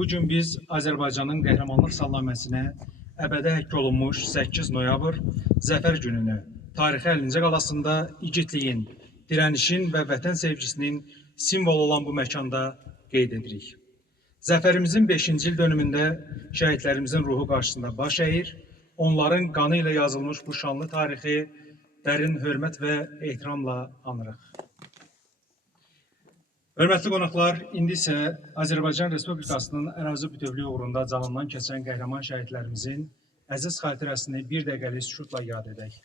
Bugün biz Azərbaycanın qəhrəmanlıq salnaməsinə əbədə həkk olunmuş 8 noyabr Zəfər gününü tarixi Əlincə qalasında igidliyin, dirənişin və vətən sevgisinin simvolu olan bu məkanda qeyd edirik. Zəfərimizin 5-ci il dönümündə şəhidlərimizin ruhu qarşısında baş əyir, onların qanı ilə yazılmış bu şanlı tarixi dərin hörmət və ehtiramla anırıq. Hörmətli qonaqlar, indi isə Azərbaycan Respublikasının ərazi bütövlüyü uğrunda canından keçən qəhrəman şəhidlərimizin əziz xatirəsini bir dəqiqəlik sükutla yad edək.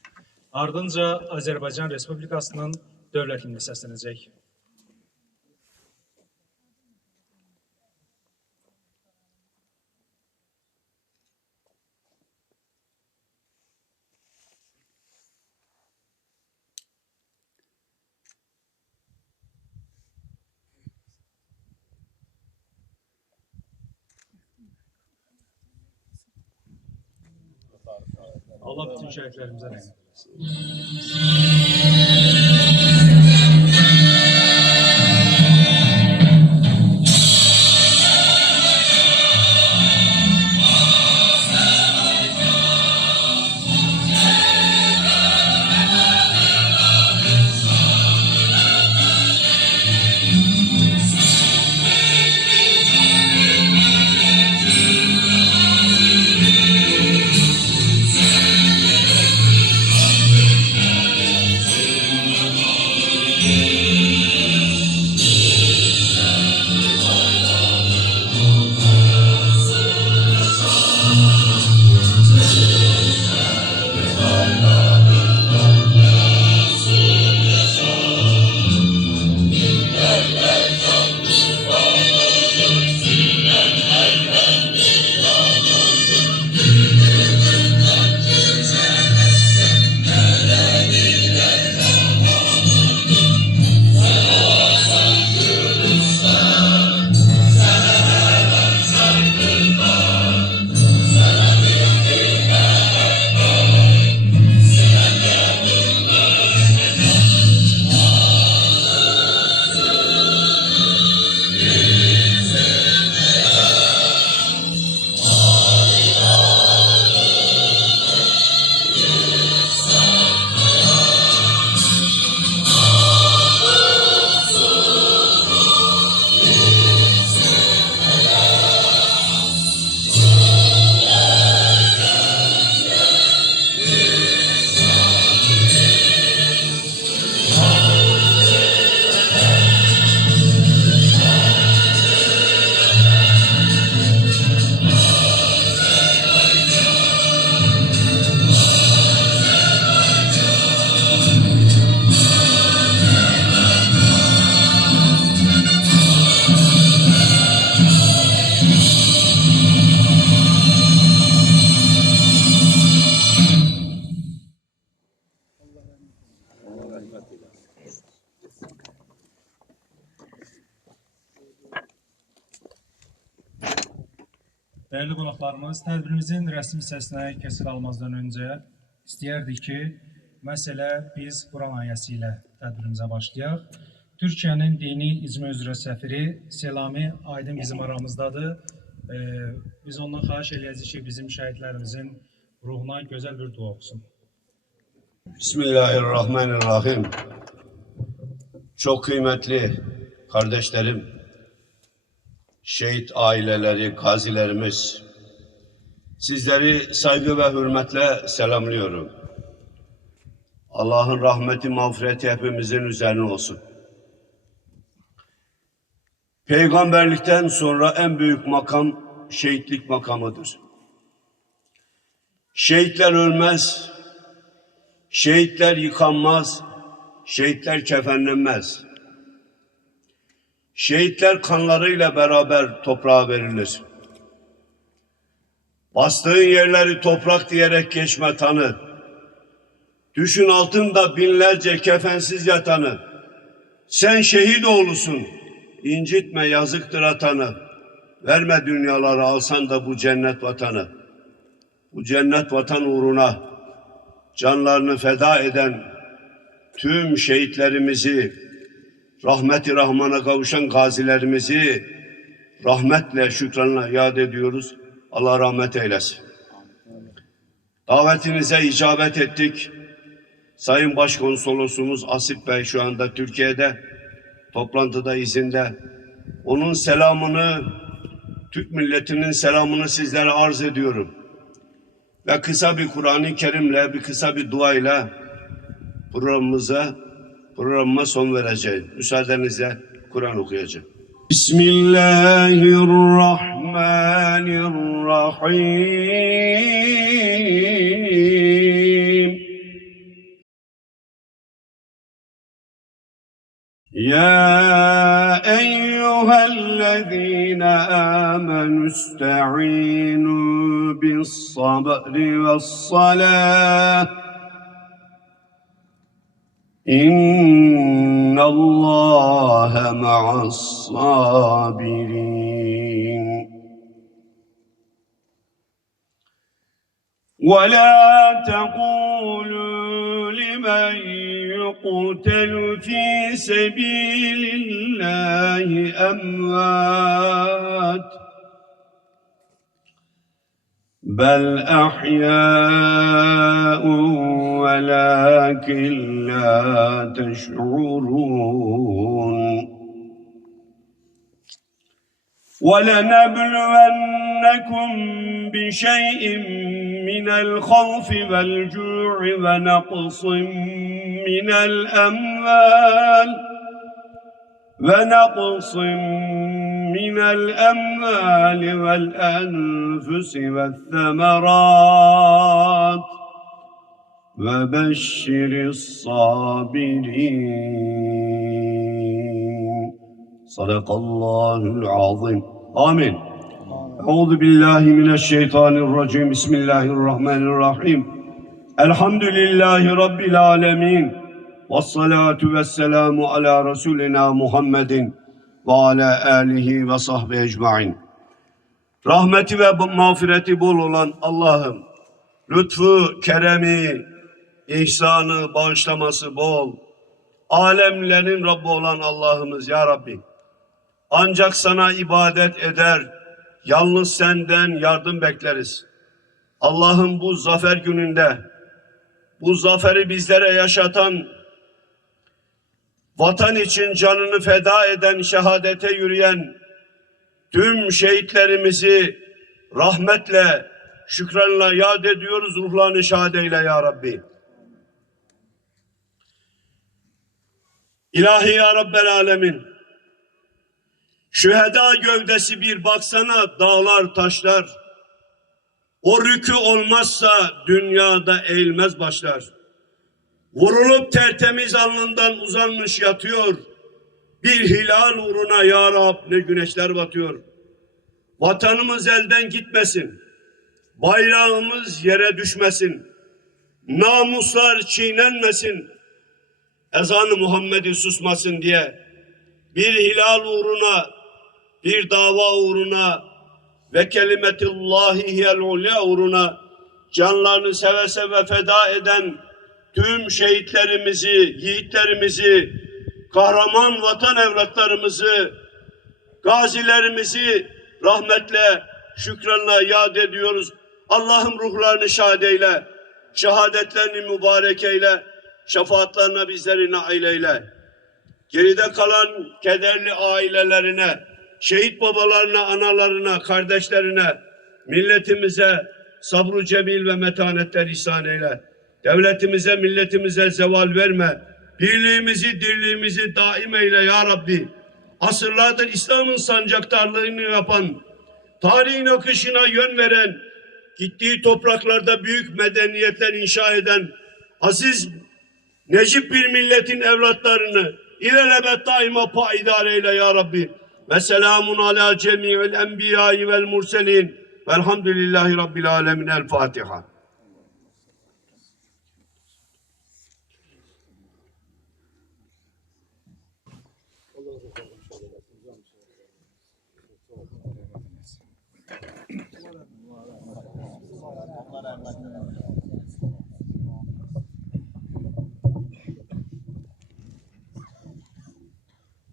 Ardınca Azərbaycan Respublikasının dövlət himni səslənəcək. Allah bütün şəhidlərimizə rəhmət eləsin. Değerli qonaqlarımız, tədbirimizin rəsmi hissəsinə keçid almazdan öncə istəyərdik ki, məsələ biz Quran ayəsi ilə tədbirimizə başlayaq. Türkiyənin dini icma üzrə səfiri Selami Aydın bizim aramızdadır. Biz ondan xahiş eləyəcəyik ki, bizim şəhidlərimizin ruhuna gözəl bir dua olsun. Bismillahirrahmanirrahim. Çok kıymetli kardeşlerim, şehit aileleri, gazilerimiz, sizleri saygı ve hürmetle selamlıyorum. Allah'ın rahmeti, mağfireti hepimizin üzerine olsun. Peygamberlikten sonra en büyük makam şehitlik makamıdır. Şehitler ölmez, şehitler yıkanmaz, şehitler kefenlenmez. Şehitler kanlarıyla beraber toprağa verilir. Bastığın yerleri toprak diyerek geçme tanı. Düşün altında binlerce kefensiz yatanı. Sen şehit oğlusun, incitme yazıktır atanı. Verme dünyaları alsan da bu cennet vatanı. Bu cennet vatan uğruna canlarını feda eden tüm şehitlerimizi, rahmeti rahmana kavuşan gazilerimizi rahmetle, şükranla yad ediyoruz. Allah rahmet eylesin. Davetinize icabet ettik. Sayın Başkonsolosumuz Asip Bey şu anda Türkiye'de, toplantıda izinde. Onun selamını, Türk milletinin selamını sizlere arz ediyorum. Ve kısa bir Kur'an-ı Kerim'le, kısa bir duayla programıma son vereceğim. Müsaadenizle Kur'an okuyacağım. Bismillahirrahmanirrahim. Ya eyyühellezine âmenü ista'inu bis sabri ve salâh. İnnallâhe ma'as sabirin. Ve la teqûlû limen yuqtelu fî sebîlillâhi emvât. Bel ahyâ'un velâkin lâ teş'urûn. وَلَنَبْلُوَنَّكُمْ بِشَيْءٍ مِّنَ الْخَوْفِ وَالْجُوعِ وَنَقْصٍ مِّنَ الْأَمْوَالِ وَالْأَنفُسِ وَالثَّمَرَاتِ وَبَشِّرِ الصَّابِرِينَ. Sadakallahul azim. Amin. Euzu billahi mineşşeytanirracim. Bismillahirrahmanirrahim. Elhamdülillahi rabbil alamin. Vessalatu vesselamu ala Resulina Muhammedin ve ala alihi ve sahbihi ecmaîn. Rahmeti ve mağfireti bol olan Allah'ım, lütfu, keremi, ihsanı, bağışlaması bol, alemlerin Rabbi olan Allah'ımız ya Rabbi. Ancak sana ibadet eder, yalnız senden yardım bekleriz. Allah'ım bu zafer gününde, bu zaferi bizlere yaşatan, vatan için canını feda eden, şehadete yürüyen tüm şehitlerimizi rahmetle, şükranla yad ediyoruz, ruhlarını şad eyle ya Rabbi. İlahi ya Rabbel Alemin, şüheda gövdesi bir baksana dağlar taşlar, o rükü olmazsa dünyada eğilmez başlar. Vurulup tertemiz alnından uzanmış yatıyor, bir hilal uğruna ya Rab ne güneşler batıyor. Vatanımız elden gitmesin, bayrağımız yere düşmesin, namuslar çiğnenmesin, ezan-ı Muhammed'i susmasın diye bir hilal uğruna, bir dava uğruna ve kelimetullahi hiyel ulya uğruna canlarını seve seve feda eden tüm şehitlerimizi, yiğitlerimizi, kahraman vatan evlatlarımızı, gazilerimizi rahmetle, şükranla yad ediyoruz. Allah'ım ruhlarını şad eyle, şehadetlerini mübarek eyle, şefaatlerine bizleri nail eyle. Geride kalan kederli ailelerine, şehit babalarına, analarına, kardeşlerine, milletimize sabr-ı cemil ve metanetler ihsan eyle. Devletimize, milletimize zeval verme. Birliğimizi, dirliğimizi daim eyle ya Rabbi. Asırlardır İslam'ın sancaktarlığını yapan, tarihin akışına yön veren, gittiği topraklarda büyük medeniyetler inşa eden, aziz, necip bir milletin evlatlarını ilelebet daima payidar eyle ya Rabbi. Ve selamun ala cemi'il enbiyai vel murselin. Velhamdülillahi Rabbil alemin. El Fatiha.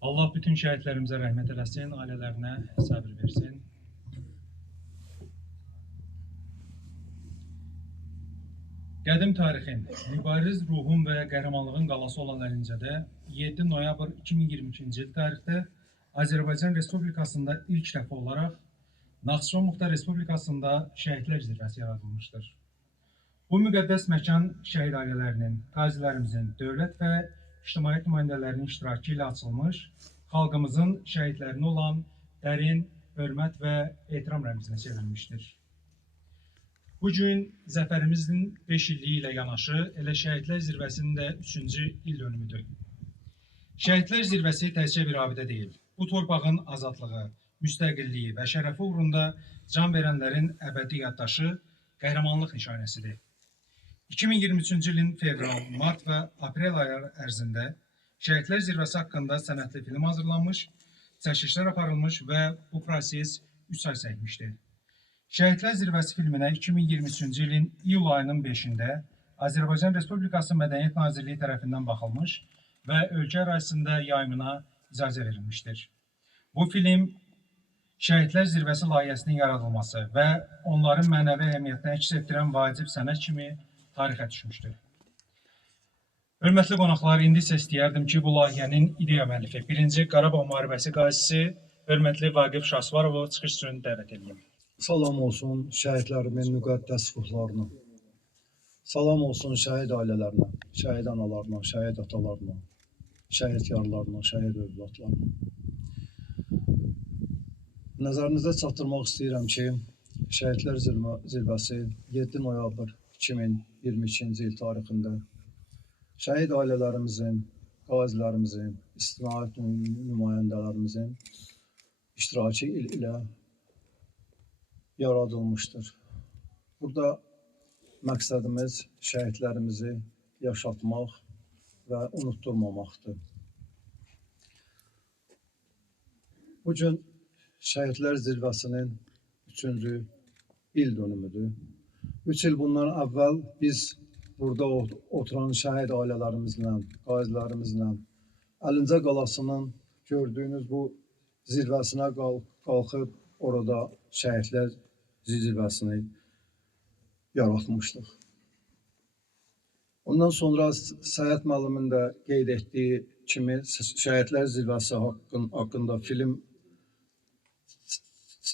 Allah bütün bütün şəhidlərimizə rəhmət eləsin, ailələrinə səbir versin. Qədim tarixin, mübariz ruhun və qəhrəmanlığın qalası olan Əlincədə 7 noyabr 2022-ci il tarixdə Azərbaycan Respublikasında ilk dəfə olaraq Naxçıvan Muxtar Respublikasında Şəhidlər Zirvəsi yaradılmışdır. Bu müqəddəs məkan şəhid ailələrinin, qazilərimizin, dövlət və ictimaiyyət nümayəndələrinin iştirakı ilə açılmış, xalqımızın şəhidlərinə olan dərin hörmət və ehtiram rəmzinə çevrilmişdir. Bu gün zəfərimizin 5 illiyi ilə yanaşı, elə Şəhidlər Zirvəsinin də 3-cü il dönümüdür. Şəhidlər Zirvəsi təkcə bir abidə deyil, bu torpağın azadlığı, müstəqilliyi və şərəfi uğrunda can verənlərin əbədi yaddaşı, qəhrəmanlıq nişanəsidir. 2023-cü ilin fevral, mart və aprel ayları ərzində Şəhidlər Zirvəsi haqqında sənədli film hazırlanmış, çəkilişlər aparılmış və bu proses 3 ay çəkmişdir. Şəhidlər Zirvəsi filminə 2023-cü ilin iyul ayının 5-də Azərbaycan Respublikası Mədəniyyət Nazirliyi tərəfindən baxılmış və ölkə ərazisində yayımına icazə verilmişdir. Bu film Şəhidlər Zirvəsi layihəsinin yaradılması və onların mənəvi əhəmiyyətini əks etdirən vacib sənəd kimi tarixə düşmüşdür. Hörmətli qonaqlar, indi isə istəyərdim ki, bu layihənin ideya müəllifi, 1-ci Qarabağ müharibəsi qazisi, hörmətli Vaqif Şahsvarovu çıxış üçün dəvət edeyim. Salam olsun şəhidlərimin müqəddəs ruhlarına. Salam olsun şəhid ailələrinə, şəhid analarına, şəhid atalarına, şəhid yarlarına, şəhid övladlarına. Nəzərinizə çatdırmaq istəyirəm ki, Şəhidlər Zirvəsi 7 noyabr 2022-ci il tarixində şəhid ailələrimizin, qazilərimizin, ictimaiyyət nümayəndələrimizin iştirakı ilə yaradılmışdır. Burada məqsədimiz şəhidlərimizi yaşatmaq və unutturmamaqdır. Bugün Şəhidlər Zirvəsinin 3-cü il dönümüdür. 3 il bundan əvvəl biz burada oturan şəhid ailələrimizlə, qazilərimizlə Əlincə qalasının gördüyünüz bu zirvəsinə qalxıb orada Şəhidlər Zirvəsini yaratmışdıq. Ondan sonra Səyət müəllimin də qeyd etdiyi kimi Şəhidlər Zirvəsi haqqında film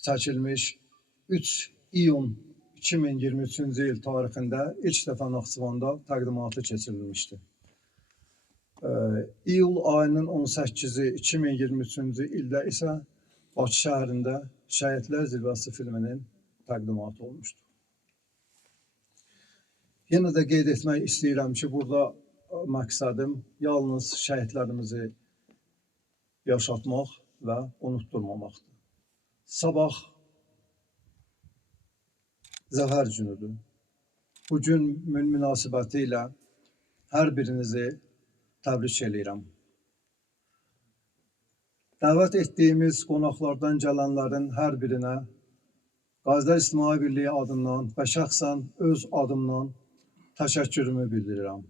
çəkilmiş 3 iyun 2023-cü il tarixində ilk dəfə Naxçıvanda təqdimatı keçirilmişdi. İyul ayının 18-i 2023-cü ildə isə Bakı şəhərində Şəhidlər Zirvəsi filminin təqdimatı olmuşdu. Yenə də qeyd etmək istəyirəm ki, burada məqsədim yalnız şəhidlərimizi yaşatmaq və unutturmamaqdır. Sabah Zəfər günüdür. Bugün münasibəti ilə hər birinizi təbrik edirəm. Dəvət etdiyimiz qonaqlardan gələnlərin hər birinə Qazilər İctimai Birliyi adından və şəxsən öz adımdan təşəkkürümü bildirirəm.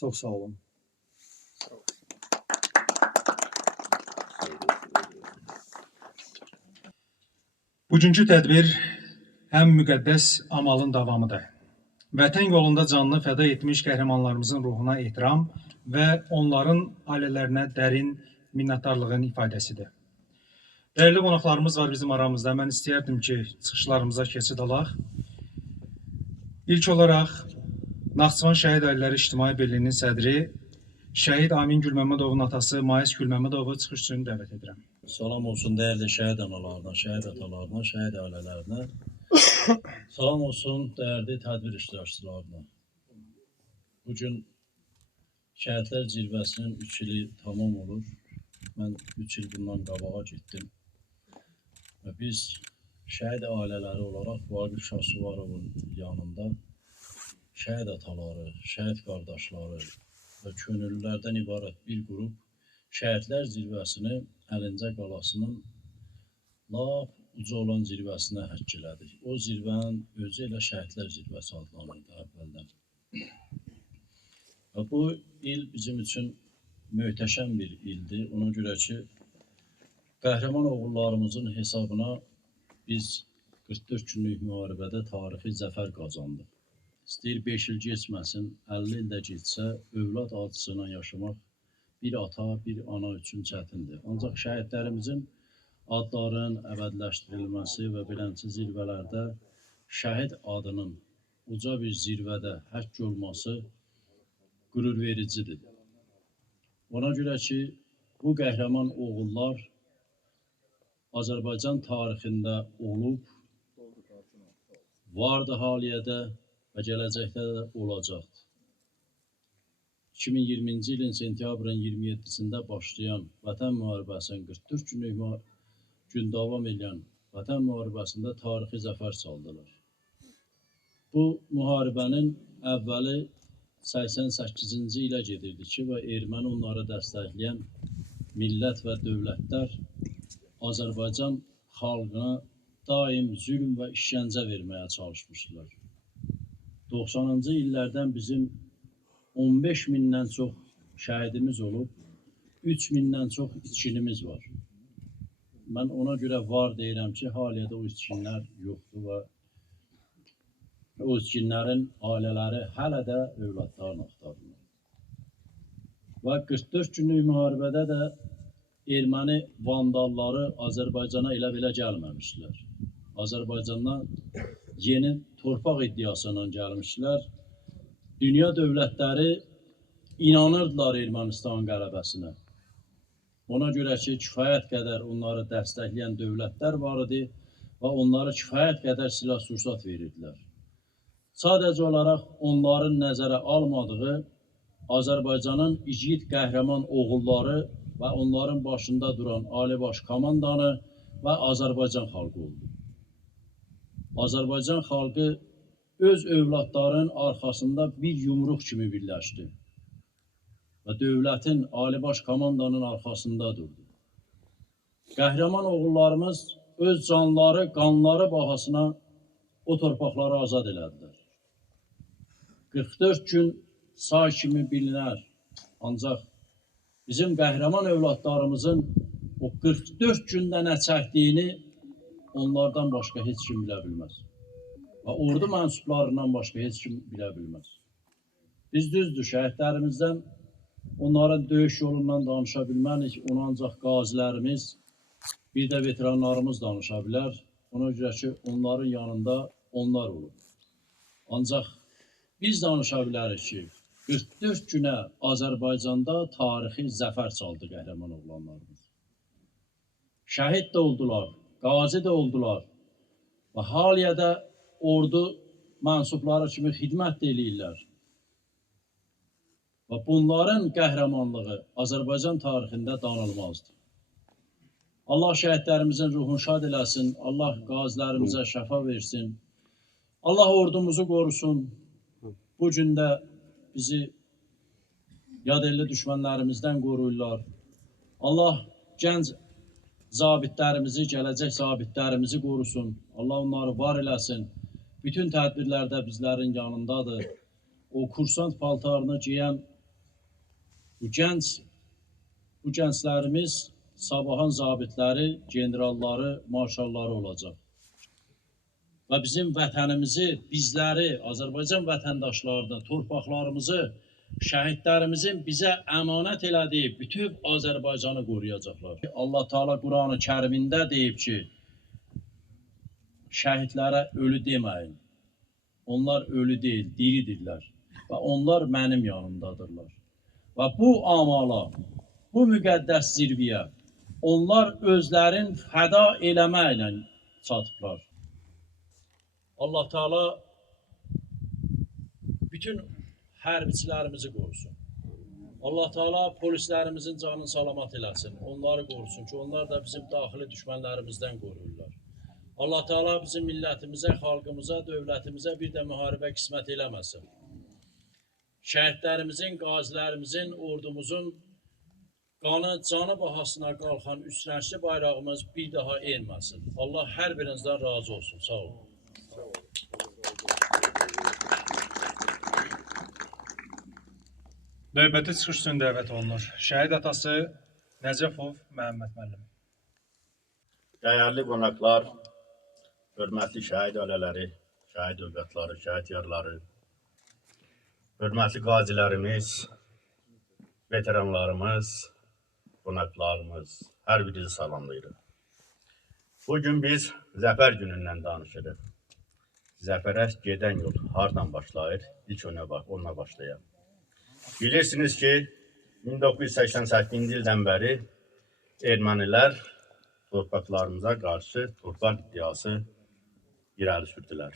Çox sağ olun. Bugünkü tədbir həm müqəddəs amalın davamıdır. Vətən yolunda canını fəda etmiş qəhrəmanlarımızın ruhuna ehtiram və onların ailələrinə dərin minnətdarlığın ifadəsidir. Dəyərli qonaqlarımız var bizim aramızda. Mən istəyərdim ki, çıxışlarımıza keçid alaq. İlk olaraq Naxçıvan Şəhid Ailələri İctimai Birliyinin sədri Şəhid Amin Gülməmmədovun atası Mais Gülməmmədovu çıxış üçün dəvət edirəm. Salam olsun dəyərli şəhid analarına, şəhid atalarına, şəhid ailələrinə. Salam olsun dəyərli tədbir iştirakçılarına. Bugün Şəhidlər Zirvəsinin 3 ili tamam olur. Mən 3 il bundan qabağa getdim. Və biz şəhid ailələri olaraq Vaqif Şahsvarovun yanında şəhid ataları, şəhid qardaşları və könüllülərdən ibarət bir qrup Şəhidlər Zirvəsini Əlincə qalasının lap uca olan zirvəsinə həkk elədik. O zirvənin özü elə Şəhidlər Zirvəsi adlanırdı əvvəldən. Və bu il bizim üçün möhtəşəm bir ildir. Ona görə ki, Qəhrəman oğullarımızın hesabına biz 44 günlük müharibədə tarixi zəfər qazandıq. İstəyir 5 il geçməsin, 50 il də geçsə, övlad acısı ilə yaşamaq bir ata, bir ana üçün çətindir. Ancaq şəhidlərimizin adların əbədiləşdirilməsi və beləncə zirvələrdə şəhid adının uca bir zirvədə həkk olması qürur vericidir. Ona görə ki, bu qəhrəman oğullar Azərbaycan tarixində olub, vardı haliyyədə və gələcəkdə də olacaqdır. 2020-ci ilin sentyabrın 27-sində başlayan Vətən müharibəsinin 44 günlük gün davam edən Vətən müharibəsində tarixi zəfər çaldılar. Bu müharibənin əvvəli 88-ci ilə gedirdi ki, və erməni onları dəstəkləyən millət və dövlətlər Azərbaycan xalqına daim zülm və işgəncə verməyə çalışmışdılar. 90-cı illərdən bizim 15 mindən çox şəhidimiz olub, 3 mindən çox itkinimiz var. Mən ona görə var deyirəm ki, haliyyədə o itkinlər yoxdur və o itkinlərin ailələri hələ də övladlarını axtarırlar. Və 44 günlük müharibədə də erməni vandalları Azərbaycana elə belə gəlməmişdilər. Azərbaycandan yeni torpaq iddiasıyla gəlmişdilər. Dünya dövlətləri inanırdılar Ermənistanın qələbəsinə. Ona görə ki, kifayət qədər onları dəstəkləyən dövlətlər var idi və onlara kifayət qədər silah-sursat verirdilər. Sadəcə olaraq onların nəzərə almadığı Azərbaycanın igid qəhrəman oğulları və onların başında duran Ali Baş Komandanı və Azərbaycan xalqı oldu. Azərbaycan xalqı öz övladların arxasında bir yumruq kimi birləşdi və dövlətin Ali Baş Komandanın arxasında durdu. Qəhrəman oğullarımız öz canları, qanları bahasına o torpaqları azad elədilər. 44 gün say kimi bilinər, ancaq bizim qəhrəman övladlarımızın o 44 gündə nə çəkdiyini onlardan başqa heç kim bilə bilməz. Və ordu mənsublarından başqa heç kim bilə bilməz. Biz düzdür, şəhidlərimizdən, onların döyüş yolundan danışa bilmərik, onu ancaq qazilərimiz, bir də veteranlarımız danışa bilər. Ona görə ki, onların yanında onlar olur. Ancaq biz danışa bilərik ki, 44 günə Azərbaycanda tarixi zəfər çaldı qəhrəman oğlanlarımız. Şəhid də oldular, qazi də oldular və haliyyədə ordu mənsubları kimi xidmət də eləyirlər. Və bunların qəhrəmanlığı Azərbaycan tarixində danılmazdır. Allah şəhidlərimizin ruhunu şad eləsin, Allah qazilərimizə şəfa versin, Allah ordumuzu qorusun. Bu gün də bizi yadelli düşmənlərimizdən qoruyurlar. Allah gənc zabitlərimizi, gələcək zabitlərimizi qorusun. Allah onları var eləsin. Bütün tədbirlərdə bizlərin yanındadır. O kursant paltarını giyən bu gənclərimiz sabahın zabitləri, generalları, marşalları olacaq. Və bizim vətənimizi, bizləri, Azərbaycan vətəndaşlarını, torpaqlarımızı, şəhidlərimizin bizə əmanət elədiyi bütün Azərbaycanı qoruyacaqlar. Allah Teala Quran-ı Kərimində deyib ki, şəhidlərə ölü deməyin. Onlar ölü deyil, diridirlər və onlar mənim yanımdadırlar. Və bu amala, bu müqəddəs zirviyə onlar özlərin fəda eləməklə çatıblar. Allah Teala bütün hərbiçilərimizi qorusun. Allah Teala polislərimizin canını salamat eləsin, onları qorusun ki, onlar da bizim daxili düşmənlərimizdən qoruyurlar. Allah Teala bizim millətimizə, xalqımıza, dövlətimizə bir də müharibə qismət eləməsin. Şəhidlərimizin, qazilərimizin, ordumuzun qanı, canı bahasına qalxan üstünəşli bayrağımız bir daha erməsin. Allah hər birinizdən razı olsun. Sağ olun. Növbəti çıxış üçün dəvət olunur. Şəhid atası Nəcəfov Məhəmməd müəllim. Dəyərli qonaqlar, hörmətli şəhid ailələri, şəhid övladları, şəhid yarları, hörmətli qazilərimiz, veteranlarımız, qonaqlarımız, hər birinizi salamlayırıq. Bugün biz Zəfər günündən danışırıq. Zəfərə gedən yol hardan başlayır? İlk ona başlayaq. Bilirsiniz ki, 1988-ci ildən bəri ermənilər torpaqlarımıza qarşı torpaq iddiası irəli sürdülər.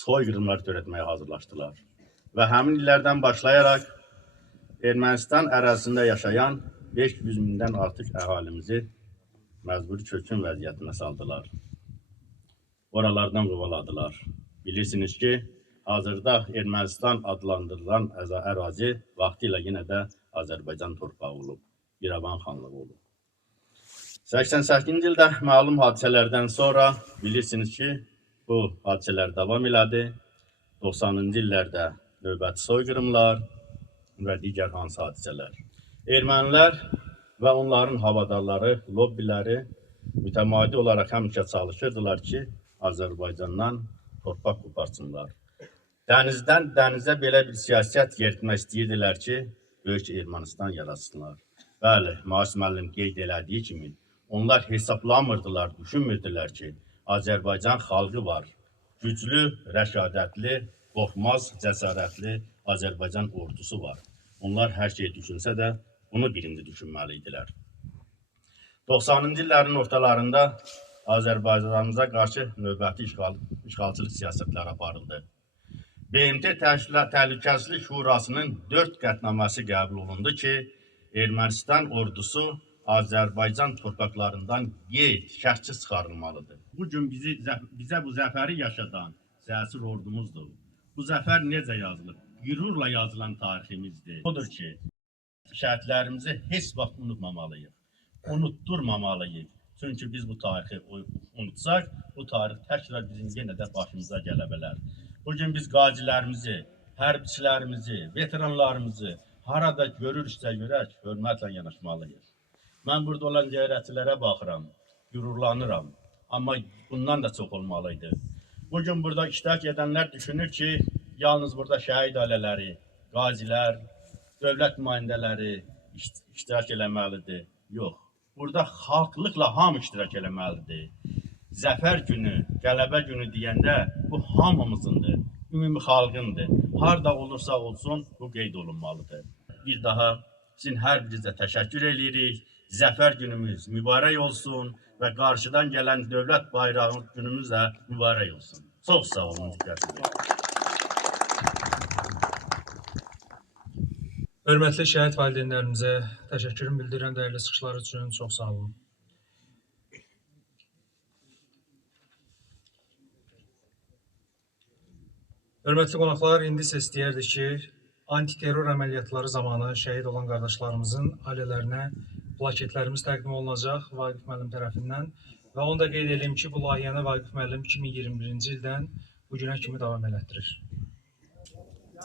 Soyqırımlar törətməyə hazırlaşdılar. Və həmin illərdən başlayaraq Ermənistan ərazisində yaşayan 500 mindən artıq əhalimizi məcburi köçkün vəziyyətinə saldılar. Oralardan qovaladılar. Bilirsiniz ki, hazırda Ermənistan adlandırılan ərazi vaxtilə yenə də Azərbaycan torpağı olub, İrəvan xanlığı olub. 88-ci ildə məlum hadisələrdən sonra bilirsiniz ki, bu hadisələr davam elədi. 90-cı illərdə növbəti soyqırımlar və digər hansı hadisələr. Ermənilər və onların havadarları, lobbiləri mütəmadi olaraq həmişə çalışırdılar ki, Azərbaycandan torpaq qoparsınlar. Dənizdən dənizə belə bir siyasət yeritmək istəyirdilər ki, Böyük Ermənistan yaratsınlar. Bəli, Maas müəllim qeyd elədiyi kimi, onlar hesablamırdılar, düşünmürdülər ki, Azərbaycan xalqı var. Güclü, rəşadətli, qorxmaz, cəsarətli Azərbaycan ordusu var. Onlar hər şeyi düşünsə də, bunu birinci düşünməli idilər. 90-cı illərin ortalarında Azərbaycanımıza qarşı növbəti işğalçılıq siyasətlər aparıldı. BMT Təhlükəsizlik Şurasının 4 qətnaməsi qəbul olundu ki, Ermənistan ordusu Azərbaycan torpaqlarından şərtsiz çıxarılmalıdır. Bugün bizə bu zəfəri yaşadan cəsur ordumuzdur. Bu zəfər necə yazılıb? Qürurla yazılan tariximizdir. Odur ki, şəhidlərimizi heç vaxt unutmamalıyıq, unutturmamalıyıq. Çünki biz bu tarixi unutsaq, bu tarix təkrar bizim yenə də başımıza gələ bilər. Bugün biz qazilərimizi, hərbiçilərimizi, veteranlarımızı harada görürüksə görək, hörmətlə yanaşmalıyıq. Mən burada olan cəhrətçilərə baxıram, qürurlanıram. Amma bundan da çox olmalıydı. Bugün burada iştirak edənlər düşünür ki, yalnız burada şəhid ailələri, qazilər, dövlət nümayəndələri iştirak eləməlidir. Yox, burada xalqlıqla hamı iştirak eləməlidir. Zəfər günü, qələbə günü deyəndə bu hamımızındır, ümumi xalqındır. Harada olursa olsun, bu qeyd olunmalıdır. Bir daha sizin hər birinizə təşəkkür edirik. Zəfər günümüz mübarək olsun və qarşıdan gələn dövlət bayrağı günümüz də mübarək olsun. Çox sağ olun, diqqətiniz. Hörmətli şəhid valideynlərimizə təşəkkürümü bildirirəm dəyərli çıxışlar üçün. Çox sağ olun. Hörmətli qonaqlar, indi isə istəyərdik ki, antiterror əməliyyatları zamanı şəhid olan qardaşlarımızın ailələrinə plaketlərimiz təqdim olunacaq Vaqif müəllim tərəfindən və onu da qeyd edeyim ki, bu layihəni Vaqif müəllim 2021-ci ildən bu günə kimi davam elətdirir.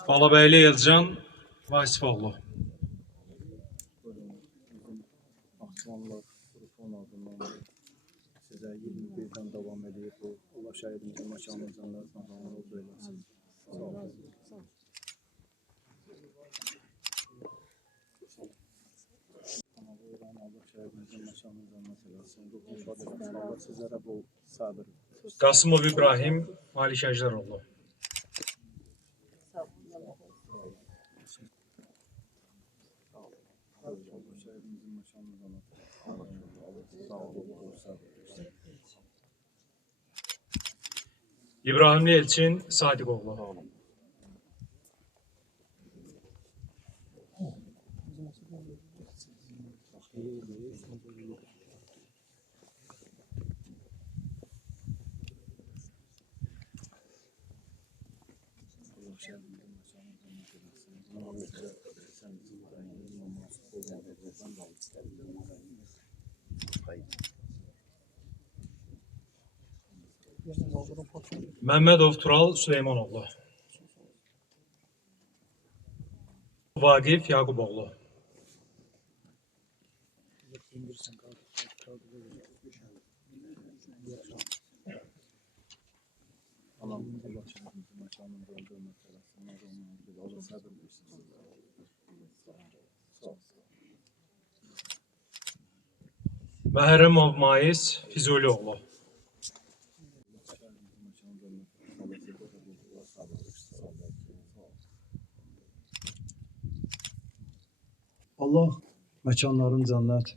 Balabəyli Elcan Vasifoğlu. Axçıvanlar qrupunun adından sizə 21-dən davam edir. Allah şəhidimizin məkanı cənnətinə razı olsun. Sağ olun. Allah şəhidimizin məkanı cənnətinə razı olsun. Sizlərə bol sabır. Qasımov İbrahim Malik Əjdaroğlu. İbrahimli Elçin Sadiqoğlu. Məmmədov Tural Süleymanoğlu. Vaqif Yaquboğlu. Məhərrəmov Mais Füzulioğlu. Allah məkanların cənnət,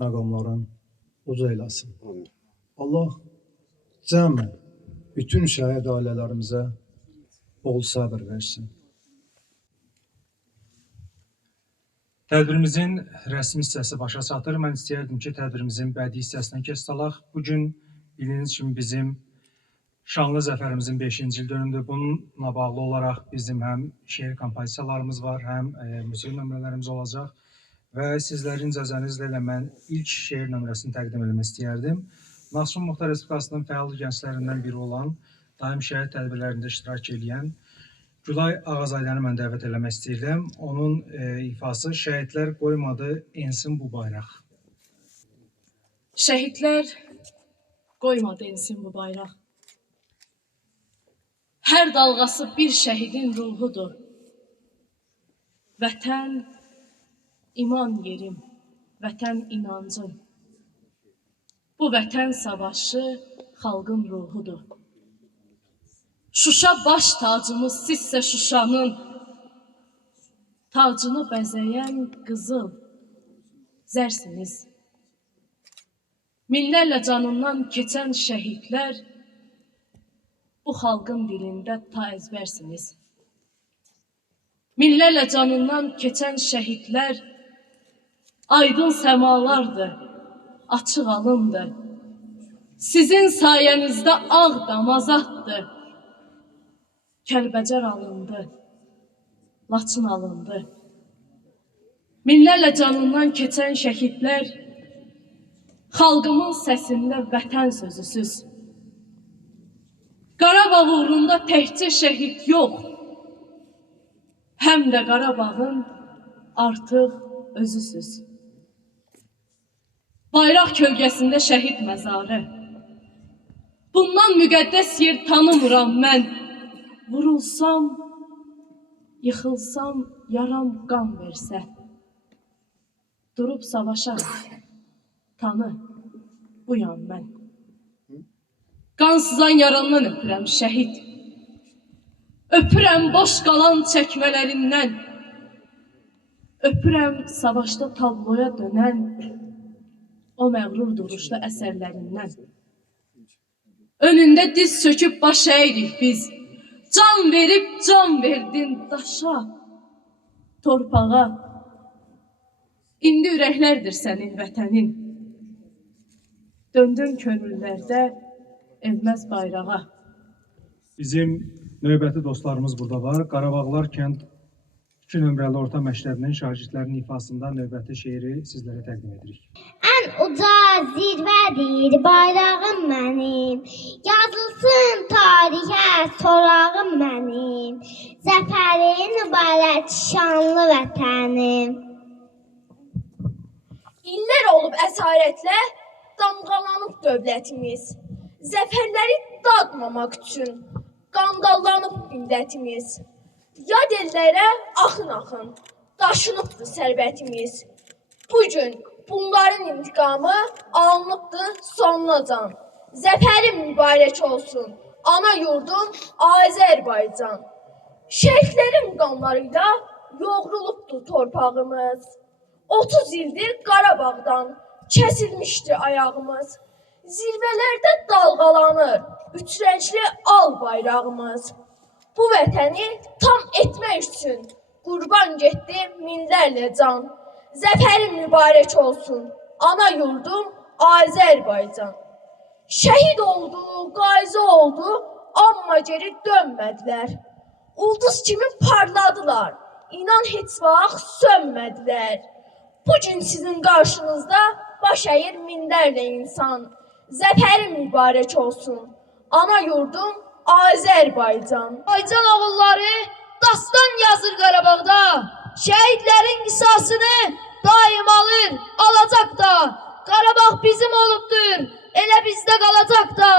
məqamların uca eləsin. Allah cəmi bütün şəhid ailələrimizə bol səbir versin. Tədbirimizin rəsmi hissəsi başa çatır. Mən istəyərdim ki, tədbirimizin bədii hissəsinə keçid alaq. Bugün bildiyiniz kimi bizim şanlı zəfərimizin 5-ci il dönümüdür. Bununla bağlı olaraq bizim həm şeir kompozisiyalarımız var, həm musiqi nömrələrimiz olacaq. Və sizlərin icazənizlə ilə mən ilk şeir nömrəsini təqdim etmək istəyərdim. Naxçıvan Muxtar Respublikasının fəal gənclərindən biri olan, daim şəhid tədbirlərində iştirak edən Gülay Ağazaydəni mən dəvət eləmək istəyirəm. Onun ifası şəhidlər qoymadı ensin bu bayraq. Şəhidlər qoymadı ensin bu bayraq. Hər dalğası bir şəhidin ruhudur. Vətən iman yerim, vətən inancım. Bu vətən savaşı xalqın ruhudur. Şuşa baş tacımız sizsə Şuşanın, tacını bəzəyən qızıl zərsiniz. Minlərlə canından keçən şəhidlər bu xalqın dilində ta əzbərsiniz. Minlərlə canından keçən şəhidlər aydın səmalardır, açıq alındır. Sizin sayənizdə Ağdam azaddır. Kəlbəcər alındı, Laçın alındı. Minlərlə canından keçən şəhidlər xalqımın səsində vətən sözüsüz. Qarabağ uğrunda təkcə şəhid yox, həm də Qarabağın artıq özüsüz. Bayraq kölgəsində şəhid məzarı. Bundan müqəddəs yer tanımıram mən. Vurulsam, yıxılsam, yaram qan versə. Durub savaşaraq, tanı, buyam mən. Qan sızan yarandan öpürəm şəhid. Öpürəm boş qalan çəkmələrindən. Öpürəm savaşda tabloya dönən o məğrur duruşlu əsərlərindən. Önündə diz çöküb baş əyirik biz. Can verib can verdin daşa, torpağa. İndi ürəklərdir sənin vətənin. Döndün könüllərdə evməz bayrağa. Bizim növbəti dostlarımız burada var. Qarabağlar kənd 2 nömrəli orta məktəbinin şagirdlərinin ifasında növbəti şeiri sizlərə təqdim edirik. Ən uca zirvədir bayrağım mənim, yazılsın tarixə sorağım mənim, zəfərin mübarək şanlı vətənim. İllər olub əsarətlə damğalanıb dövlətimiz, zəfərləri dadmamaq üçün qandallanıb millətimiz. Yad ellərə axın-axın daşınıbdır sərvətimiz. Bugün bunların intiqamı alınıbdır sonunacan. Zəfərin mübarək olsun, ana yurdum Azərbaycan. Şəhidlərin qanlarıyla yoğrulubdur torpağımız. 30 ildir Qarabağdan kəsilmişdi ayağımız. Zirvələrdə dalğalanır üç rəngli al bayrağımız. Bu vətəni tam etmək üçün qurban getdi minlərlə can. Zəfərin mübarək olsun, ana yurdum Azərbaycan. Şəhid oldu, qazi oldu, amma geri dönmədilər. Ulduz kimi parladılar, inan heç vaxt sönmədilər. Bugün sizin qarşınızda baş əyir minlərlə insan. Zəfərin mübarək olsun, ana yurdum Azərbaycan. Azərbaycan oğulları dastan yazır Qarabağda. Şəhidlərin qisasını daim alır, alacaq da. Qarabağ bizim olubdur, elə bizdə qalacaq da.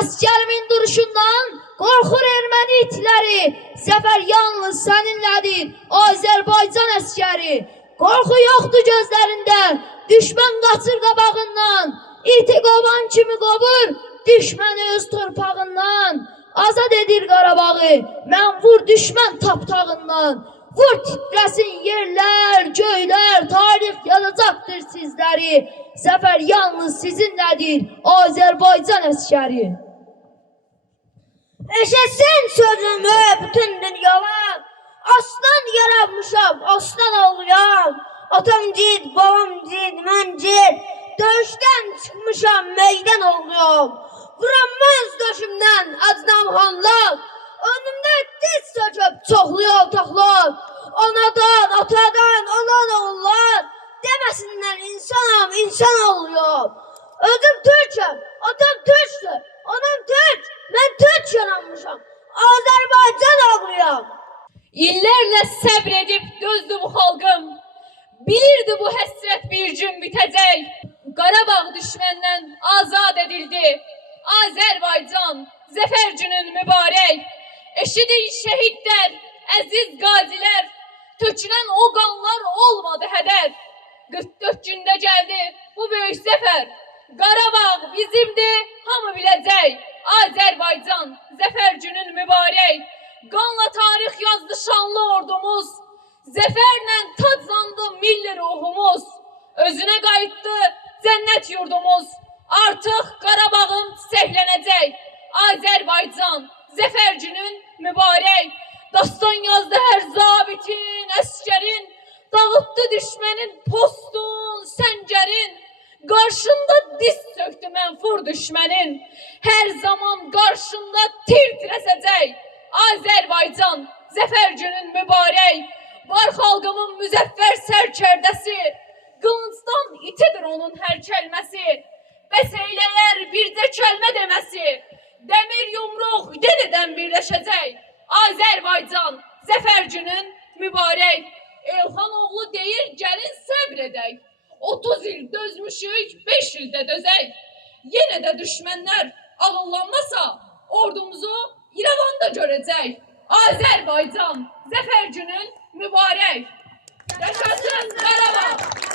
Əskərimin duruşundan qorxur erməni itləri. Zəfər yalnız səninlədir, Azərbaycan əskəri. Qorxu yoxdur gözlərində, düşmən qaçır qabağından. İti qovan kimi qovur, düşməni öz torpağından. Azad edir Qarabağı, mən vur düşmən taptağından. Vur titresin yerler, göyler, tarih yazacaktır sizleri. Zəfər yalnız sizinlədir, Azərbaycan əskəri. Eşetsin sözümü bütün dünyalar. Aslan yaratmışam, aslan oluyam. Atam cid, babam cid, mən cid. Dövüşten çıkmışam, meydan oluyam. Vuranmaz döşümden acnam hanlar. Önümde diz söküp çoxluyor otaqlar. Anadan, atadan olan oğullar. Demesinler insanım, insan oluyor. Özüm Türk'üm, atam Türk'tür. Anam Türk, ben Türk yaranmışam. Azerbaycan oğluyam. İllərlə səbr edib dözdü bu xalqım. Bilirdi bu həsrət bir gün bitəcək. Qarabağ düşməndən azad edildi. Azərbaycan zəfər günün mübarək. Eşidin şəhidlər, əziz qazilər. Tökülən o qanlar olmadı hədər. 44 gündə gəldi bu böyük zəfər. Qarabağ bizimdir, hamı biləcək. Azərbaycan zəfər günün mübarək. Qanla tarix yazdı şanlı ordumuz. Zəfərlə taclandı milli ruhumuz. Özünə qayıtdı cənnət yurdumuz. Artıq Qarabağın çiçəklənəcək. Azərbaycan zəfər günün mübarək. Dastan yazdı hər zabitin, əskərin. Dağıtdı düşmənin postun, səngərin. Qarşında diz söktü mənfur düşmənin. Hər zaman qarşında tir tirəsəcək. Azərbaycan zəfər günün mübarək. Var xalqımın müzəffər sərkərdəsi. Qılıncdan itidir onun hər kəlməsi. Bəs eyləyər bircə kəlmə deməsi. Dəmir yumruq yenidən birləşəcək. Azərbaycan zəfər günün mübarək. Elxan oğlu deyir gəlin səbr edək. 30 il dözmüşük, 5 ildə dözək. Yenə də düşmənlər ağıllanmasa ordumuzu İrəvanda görəcək. Azərbaycan zəfər günün mübarək. Yaşasın Qarabağ!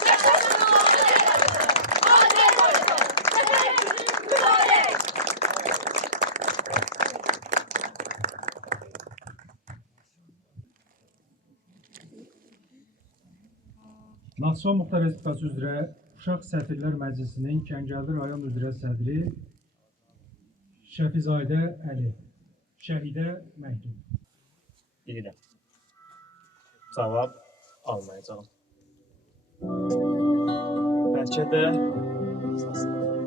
Yaşasın Azərbaycan! Zəfər günün mübarək! Naxçıvan Muxtar Respublikası üzrə Uşaq Səfirlər Məclisinin Kəngərli rayon üzrə sədri Şəfizadə Əli. Şəhidə məktub. Bilirəm. Cavab almayacağım.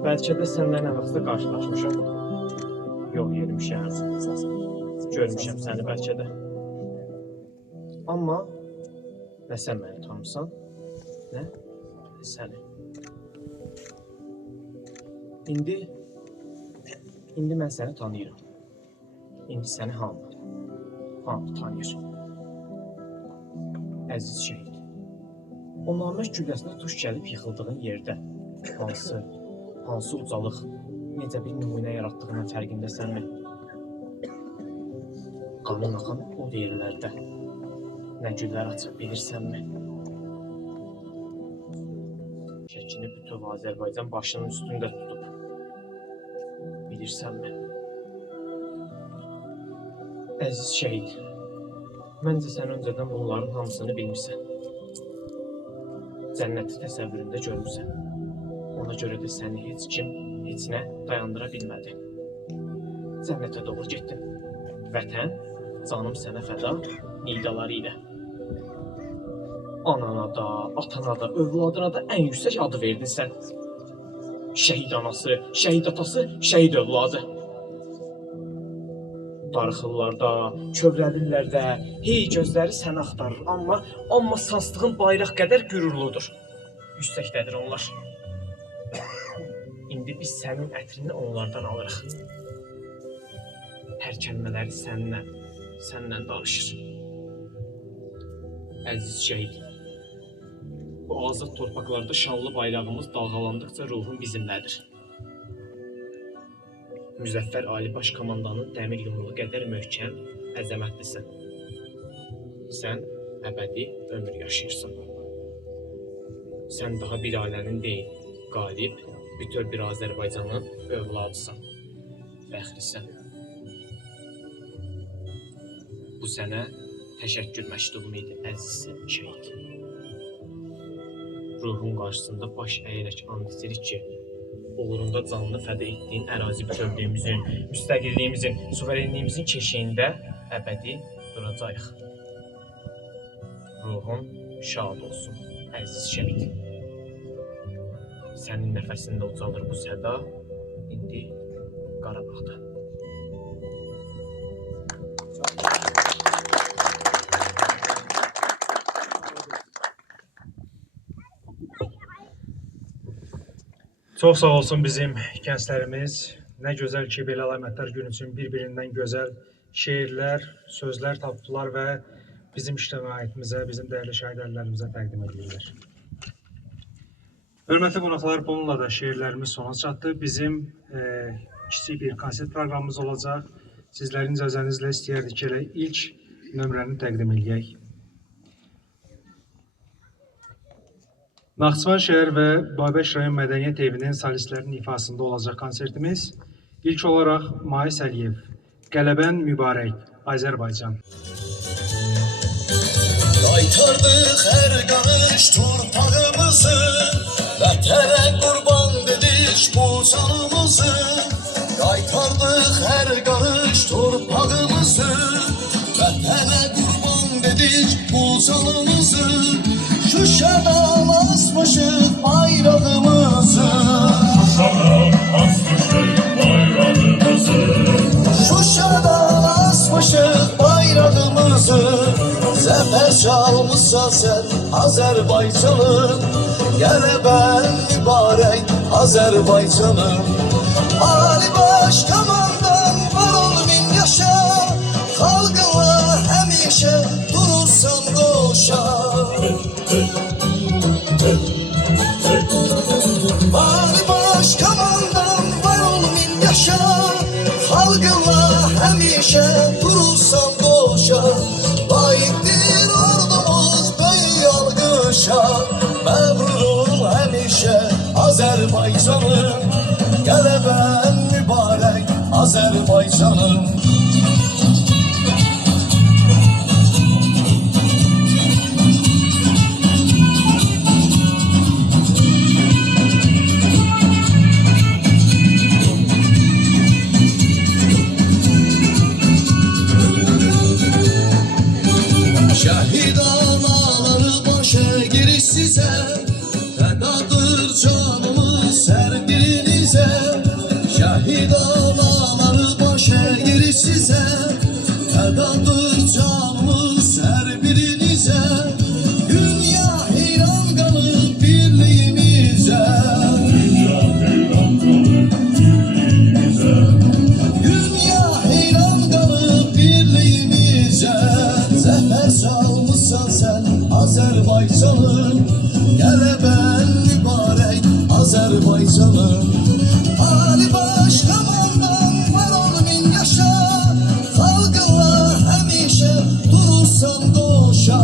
Bəlkə də sənlə nə vaxtda qarşılaşmışam. Yox, yerimmişəm. Görmüşəm səni bəlkə də. Amma nə sən məni tanımsan, nə səni. İndi mən səni tanıyıram. İndi səni hamı tanıyır. Əziz şəhid, o namərd gülləsinə tuş gəlib yıxıldığın yerdə hansı ucalıq, necə bir nümunə yaratdığının fərqindəsənmi? Qanın axan o yerlərdə nə güllər açıb bilirsənmi? Şəkini bütöv Azərbaycan başının üstündə tutub bilirsənmi? Əziz şəhid, məncə sən öncədən bunların hamısını bilmirsən. Cənnəti təsəvvüründə görmüsən. Ona görə də səni heç kim, heç nə dayandıra bilmədi. Cənnətə doğru getdin. Vətən, canım sənə fəda, nidaları ilə. Anana da, atana da, övladına da ən yüksək adı verdin sən. Şəhid anası, şəhid atası, şəhid övladı. Darıxırlarda, kövrəlirlərdə, hey gözləri səni axtarır, amma sancdığın bayraq qədər qürurludur. Yüksəkdədir onlar. İndi biz sənin ətrini onlardan alırıq. Hər kəlmələri səninlə danışır. Əziz şəhid, bu azad torpaqlarda şanlı bayrağımız dalğalandıqca ruhun bizimlədir. Müzəffər Ali Baş Komandanın dəmir yumruğu qədər möhkəm, əzəmətlisən. Sən əbədi ömür yaşayırsan. Sən daha bir ailənin deyil, qalib, bütöv bir Azərbaycanın övladısan. Fəxrisən. Bu sənə təşəkkür məktubum idi, əziz şəhid. Ruhun qarşısında baş əyərək and içirik ki, uğrunda canını fəda etdiyin ərazi bütövlüyümüzün, müstəqilliyimizin, suverenliyimizin keşiyində əbədi duracağıq. Ruhun şad olsun, əziz şəhid. Sənin nəfəsində ucalır bu səda, indi Qarabağda. Çox sağ olsun bizim gənclərimiz. Nə gözəl ki, belə əlamətlər günü üçün bir-birindən gözəl şeirlər, sözlər tapdılar və bizim ictimaiyyətimizə, bizim dəyərli şəhidlərimizə təqdim edirlər. Hörmətli qonaqlar, bununla da şeirlərimiz sona çatdı. Bizim kiçik bir konsert proqramımız olacaq. Sizlərin icazənizlə istəyərdik ki, ilk nömrəni təqdim edək. Naxçıvan şəhər və Babək rayon Mədəniyyət Evinin solistlərinin ifasında olacaq konsertimiz. İlk olaraq Mais Əliyev, Qələbən Mübarək, Azərbaycan. Qaytardıq hər qarış torpağımızı, vətənə qurban dedik bu canımızı. Qaytardıq hər qarış torpağımızı, vətənə qurban dedik bu canımızı. Şuşadan asmışıq bayrağımızı, Şuşadan asmışıq bayrağımızı, Şuşadan asmışıq bayrağımızı. Zəfər çalmışsan sən Azərbaycanın, qələbən mübarək Azərbaycanın. Ali Baş Komandan var ol min yaşa, xalqınla həmişə durursan qoşa. Ali Baş Komandan var ol min yaşa, xalqınla həmişə durursan qoşa. Layiqdir ordumuz böyük alqışa, məğrur ol həmişə Azərbaycanın, qələbən mübarək Azərbaycanın. Şəhid anaları baş əgirik sizə, fədadır canımız hər birinizə. Şəhid anaları baş əgirik sizə, fədadır canımız hər birinizə. Dünya heyran qalır birliyimizə, Dünya heyran qalır birliyimizə, Dünya heyran qalır birliyimizə. Zəfər çalmışsan sən Azərbaycanın, qələbən mübarək Azərbaycanın. Ali Baş Komandan var ol min yaşa, xalqınla həmişə durursan qoşa.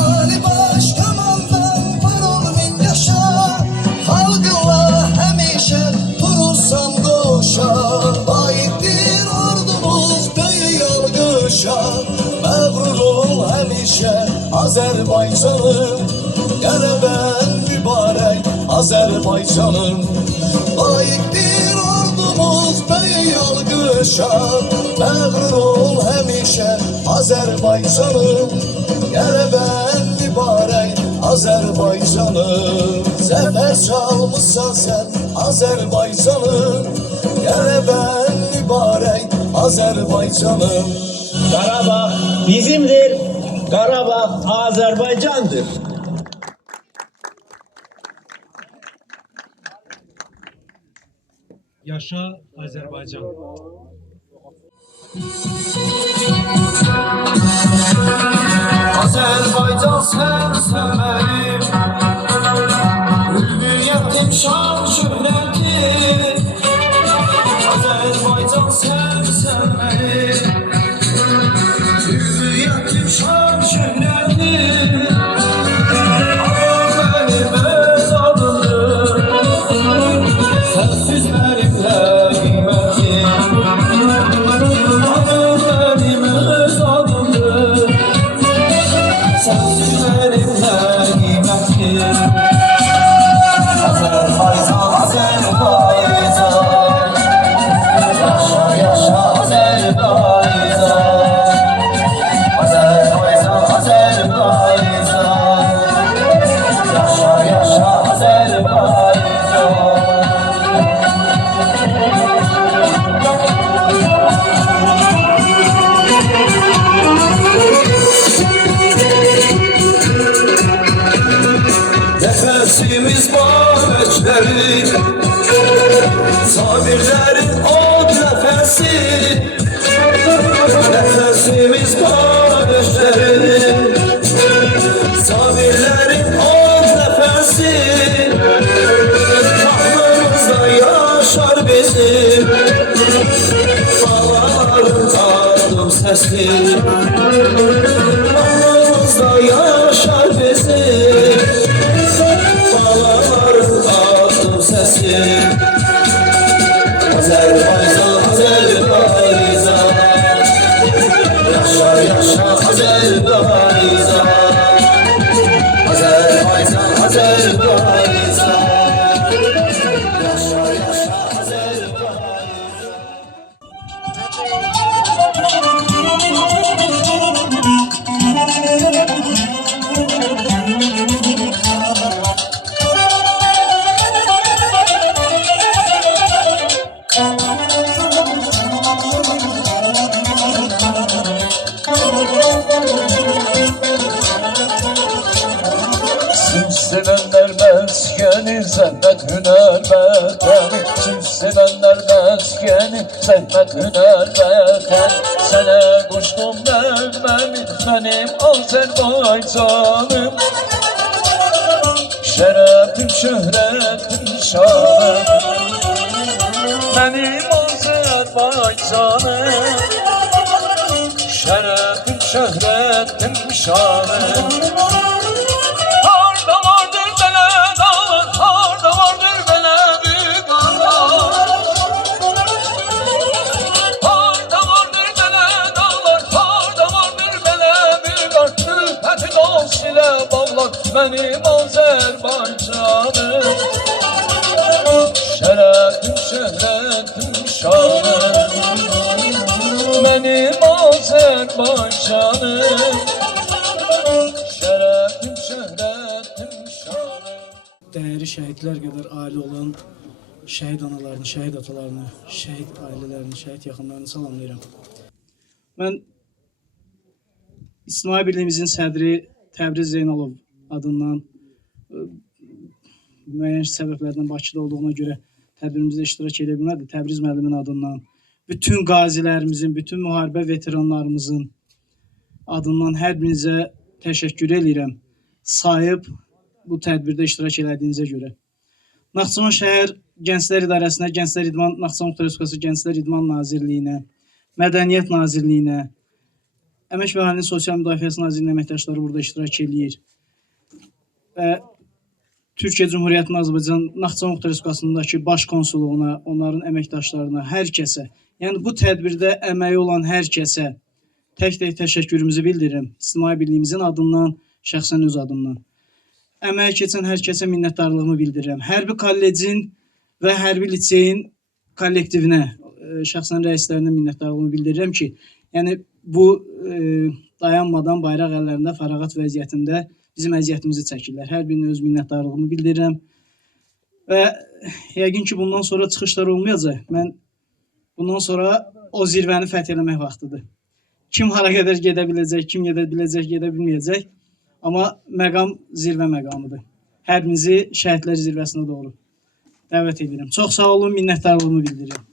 Ali Baş Komandan var ol min yaşa, xalqınla həmişə durursan qoşa. Layiqdir ordumuz böyük alqışa, məğrur ol həmişə Azərbaycanın, qələbən mübarək Azərbaycanın. Layiqdir ordumuz böyük alqışa, məğrur ol həmişə Azərbaycanın, qələbən mübarək Azərbaycanın. Zəfər çalmışsan sən Azərbaycanın, qələbən mübarək Azərbaycanın. Qarabağ bizimdir, Qarabağ Azərbaycandır. Yaşa Azərbaycan. Azərbaycan sən mənim, ülviyyətim gözleri Sabirlerin o nefesi Nefesimiz kardeşleri Sabirlerin o nefesi Aklımızda yaşar bizim Dağların adım sesi Aklımızda yaşar bizim Dağların adım sesi Azerbaycan, Azerbaycan Yaşa, yaşa Azerbaycan Azerbaycan, Azerbaycan Yaşa, yaşa Azerbaycan Sevenler meskeni, zahmet hüner vətəni Sevenler meskeni, zahmet hüner vətəni Sənə qoşdum nəğməmi, mənim Azərbaycanım Şərəfim, şöhrətim, şanım Mənim Azərbaycanım Şərəfim, şöhrətim, şanım Benim Azerbaycanım Şerefim, şöhretim, şanım Benim Azerbaycanım Şerefim, şöhretim, şanım Değerli şehitler kadar aile olan şehit analarını, şehit atalarını, şehit ailelerini, şehit yakınlarını salamlayıram. Ben İctimai Birliyimizin sədri Təbriz Zeynalov adından müəyyən səbəblərdən Bakıda olduğuna görə tədbirimizdə iştirak edə bilmədi. Təbriz müəllimin adından, bütün qazilərimizin, bütün müharibə veteranlarımızın adından hər birinizə təşəkkür edirəm. Sayıb bu tədbirdə iştirak elədiyinizə görə. Naxçıvan şəhər Gənclər İdarəsinə, Gənclər İdman, Naxçıvan Muxtar Respublikası Gənclər İdman Nazirliyinə, Mədəniyyət Nazirliyinə, Əmək və Əhalinin Sosial Müdafiəsi Nazirliyinin əməkdaşları burada iştirak edir. Və Türkiyə Cumhuriyyətinin Azərbaycan Naxçıvan Muxtar Respublikasındakı baş konsulluğuna, onların əməkdaşlarına, hər kəsə, yəni bu tədbirdə əməyi olan hər kəsə tək-tək təşəkkürümüzü bildirirəm. İctimai Birliyimizin adından, şəxsən öz adımdan. Əməyi keçən hər kəsə minnətdarlığımı bildirirəm. Hərbi kollecin və hərbi liseyin kollektivinə, şəxsən rəislərinə minnətdarlığımı bildirirəm ki, yəni bu dayanmadan bayraq əllərində fərağat vəziyyətində bizim əziyyətimizi çəkirlər. Hər birinə öz minnətdarlığımı bildirirəm. Və yəqin ki, bundan sonra çıxışlar olmayacaq. Mən bundan sonra o zirvəni fəth eləmək vaxtıdır. Kim hara qədər gedə biləcək, kim gedə biləcək, gedə bilməyəcək. Amma məqam zirvə məqamıdır. Hər birinizi şəhidlər zirvəsinə doğru dəvət edirəm. Çox sağ olun, minnətdarlığımı bildirirəm.